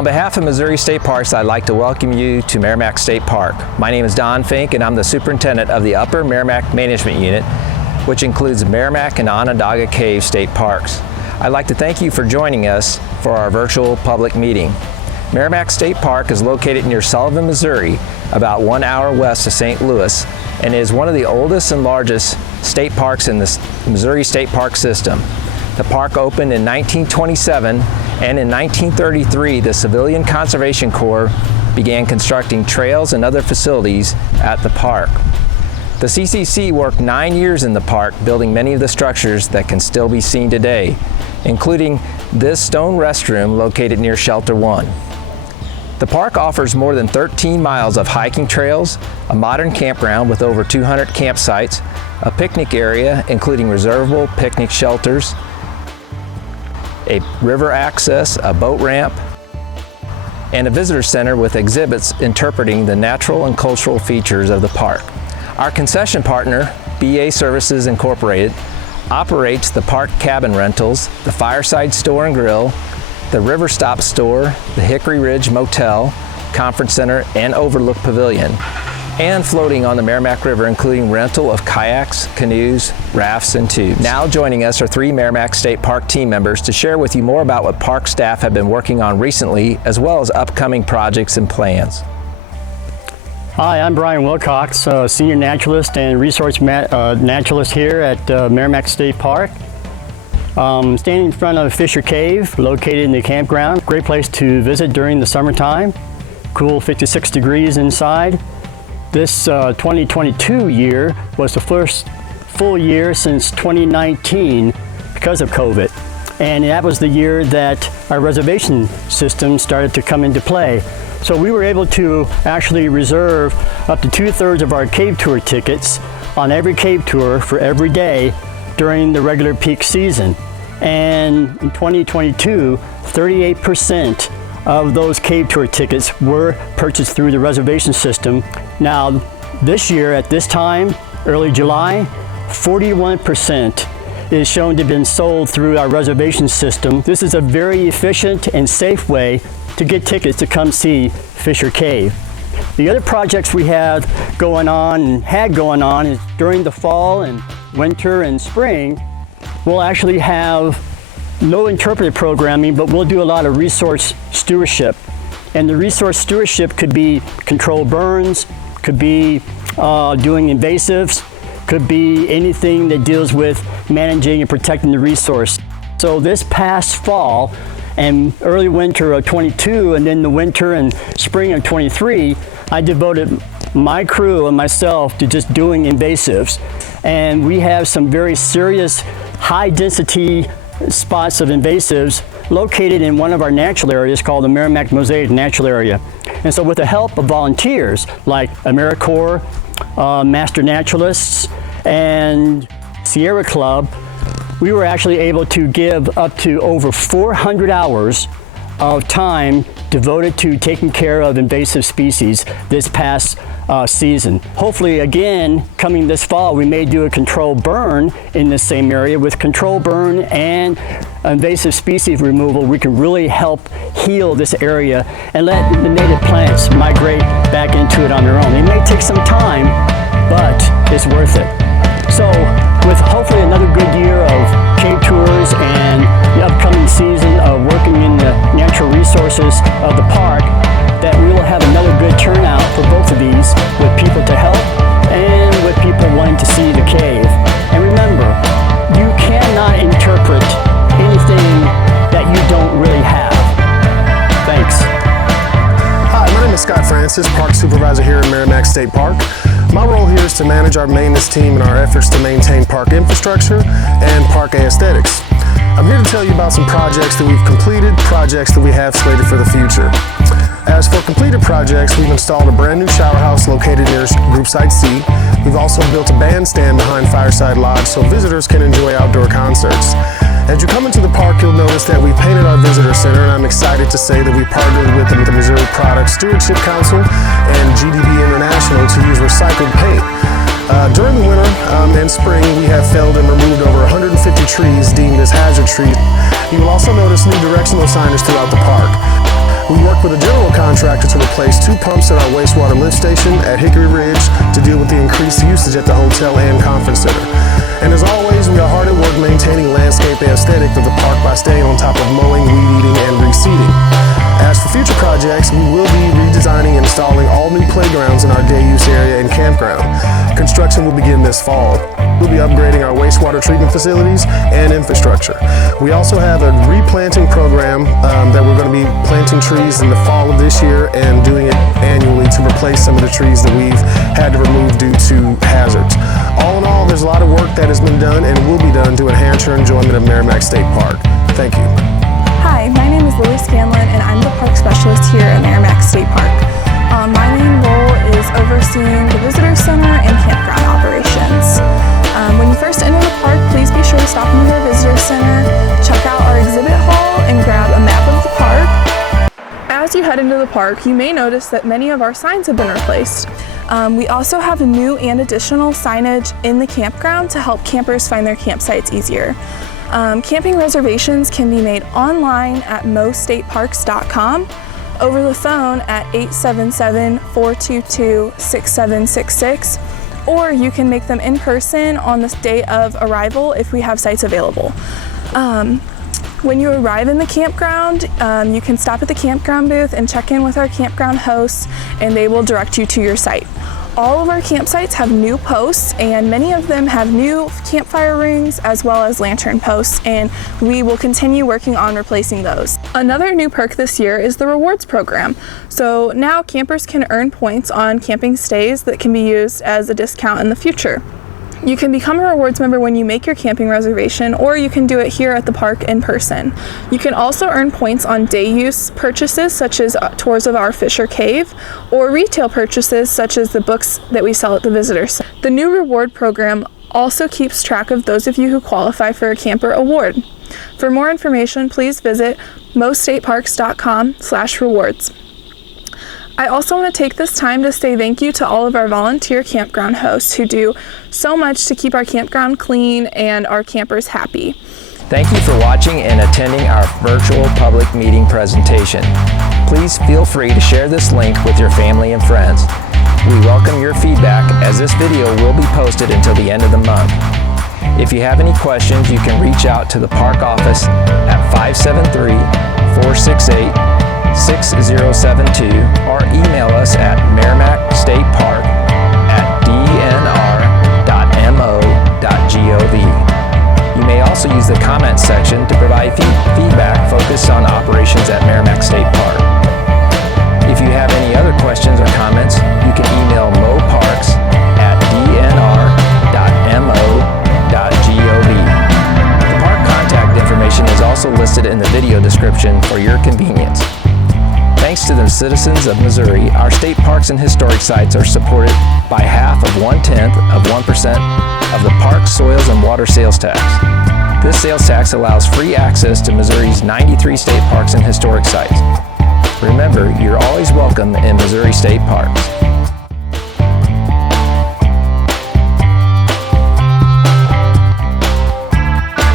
On behalf of Missouri State Parks, I'd like to welcome you to Meramec State Park. My name is Fink, and I'm the superintendent of the Upper Meramec Management Unit, which includes Meramec and Onondaga Cave State Parks. I'd like to thank you for joining us for our virtual public meeting. Meramec State Park is located near Sullivan, Missouri, about 1 hour west of St. Louis, and is one of the oldest and largest state parks in the Missouri State Park system. The park opened in 1927, and in 1933, the Civilian Conservation Corps began constructing trails and other facilities at the park. The CCC worked 9 years in the park, building many of the structures that can still be seen today, including this stone restroom located near Shelter 1. The park offers more than 13 miles of hiking trails, a modern campground with over 200 campsites, a picnic area including reservable picnic shelters, a river access, a boat ramp, and a visitor center with exhibits interpreting the natural and cultural features of the park. Our concession partner, BA Services Incorporated, operates the park cabin rentals, the Fireside Store and Grill, the River Stop Store, the Hickory Ridge Motel, Conference Center, and Overlook Pavilion, and floating on the Meramec River, including rental of kayaks, canoes, rafts, and tubes. Now joining us are 3 Meramec State Park team members to share with you more about what park staff have been working on recently, as well as upcoming projects and plans. Hi, I'm Brian Wilcox, Senior Naturalist and Resource Naturalist here at Meramec State Park. Standing in front of Fisher Cave, located in the campground. Great place to visit during the summertime. Cool 56 degrees inside. This 2022 year was the first full year since 2019 because of COVID. And that was the year that our reservation system started to come into play. So we were able to actually reserve up to 2/3 of our cave tour tickets on every cave tour for every day during the regular peak season. And in 2022, 38% of those cave tour tickets were purchased through the reservation system. Now, this year at this time, early July, 41% is shown to have been sold through our reservation system. This is a very efficient and safe way to get tickets to come see Fisher Cave. The other projects we have going on and had going on is during the fall and winter and spring, we'll actually have no interpretive programming, but we'll do a lot of resource stewardship. And the resource stewardship could be controlled burns, could be doing invasives, could be anything that deals with managing and protecting the resource. So this past fall and early winter of 22, and then the winter and spring of 23, I devoted my crew and myself to just doing invasives. And we have some very serious high density spots of invasives located in one of our natural areas called the Meramec Mosaic Natural Area. And so with the help of volunteers like AmeriCorps, Master Naturalists, and Sierra Club, we were actually able to give up to over 400 hours of time devoted to taking care of invasive species this past season. Hopefully again, coming this fall, we may do a controlled burn in this same area. With controlled burn and invasive species removal, we can really help heal this area and let the native plants migrate back into it on their own. It may take some time, but it's worth it. So with hopefully another good year of cave tours and the upcoming season of working in the natural resources of the park, that we will have another good turnout for both of these, with people to help and with people wanting to see the cave. And remember, you cannot interpret anything that you don't really have. Thanks. Hi, my name is Scott Francis, Park Supervisor here at Meramec State Park. My role here is to manage our maintenance team in our efforts to maintain park infrastructure and park aesthetics. I'm here to tell you about some projects that we've completed, projects that we have slated for the future. As for completed projects, we've installed a brand new shower house located near Group Site C. We've also built a bandstand behind Fireside Lodge so visitors can enjoy outdoor concerts. As you come into the park, you'll notice that we painted our visitor center, and I'm excited to say that we partnered with the Missouri Product Stewardship Council and GDB International to use recycled paint. During the winter and spring, we have felled and removed over 150 trees deemed as hazard trees. You will also notice new directional signage throughout the park. We worked with a general contractor to replace 2 pumps at our wastewater lift station at Hickory Ridge to deal with the increased usage at the hotel and conference center. And as always, we are hard at work maintaining landscape aesthetic of the park by staying on top of mowing, weed eating, and reseeding. As for future projects, we will be redesigning and installing all new playgrounds in our day use area and campground. Construction will begin this fall. We'll be upgrading our wastewater treatment facilities and infrastructure. We also have a replanting program that we're going to be planting trees in the fall of this year and doing it annually to replace some of the trees that we've had to remove due to hazards. All in all, there's a lot of work that has been done and will be done to enhance your enjoyment of Meramec State Park. Thank you. Hi, my name is Lily Scanlon and I'm the park specialist here at Meramec State Park. My main role is overseeing the visitor center and campground operations. When you first enter the park, please be sure to stop into our visitor center, check out our exhibit hall, and grab a map of the park. As you head into the park, you may notice that many of our signs have been replaced. We also have new and additional signage in the campground to help campers find their campsites easier. Camping reservations can be made online at mostateparks.com, over the phone at 877-422-6766, or you can make them in person on the day of arrival if we have sites available. When you arrive in the campground, you can stop at the campground booth and check in with our campground hosts, and they will direct you to your site. All of our campsites have new posts, and many of them have new campfire rings as well as lantern posts, and we will continue working on replacing those. Another new perk this year is the rewards program. So now campers can earn points on camping stays that can be used as a discount in the future. You can become a rewards member when you make your camping reservation, or you can do it here at the park in person. You can also earn points on day use purchases such as tours of our Fisher Cave, or retail purchases such as the books that we sell at the visitor center. The new reward program also keeps track of those of you who qualify for a camper award. For more information, please visit mostateparks.com/rewards. I also want to take this time to say thank you to all of our volunteer campground hosts who do so much to keep our campground clean and our campers happy. Thank you for watching and attending our virtual public meeting presentation. Please feel free to share this link with your family and friends. We welcome your feedback as this video will be posted until the end of the month. If you have any questions, you can reach out to the park office at 573-468-6072 or email us at meramecstatepark@dnr.mo.gov. You may also use the comments section to provide feedback focused on operations at Meramec State Park. If you have any other questions or comments, you can email moparks@dnr.mo.gov. The park contact information is also listed in the video description for your convenience. Thanks to the citizens of Missouri, our state parks and historic sites are supported by 0.5% of the park's soils and water sales tax. This sales tax allows free access to Missouri's 93 state parks and historic sites. Remember, you're always welcome in Missouri State Parks.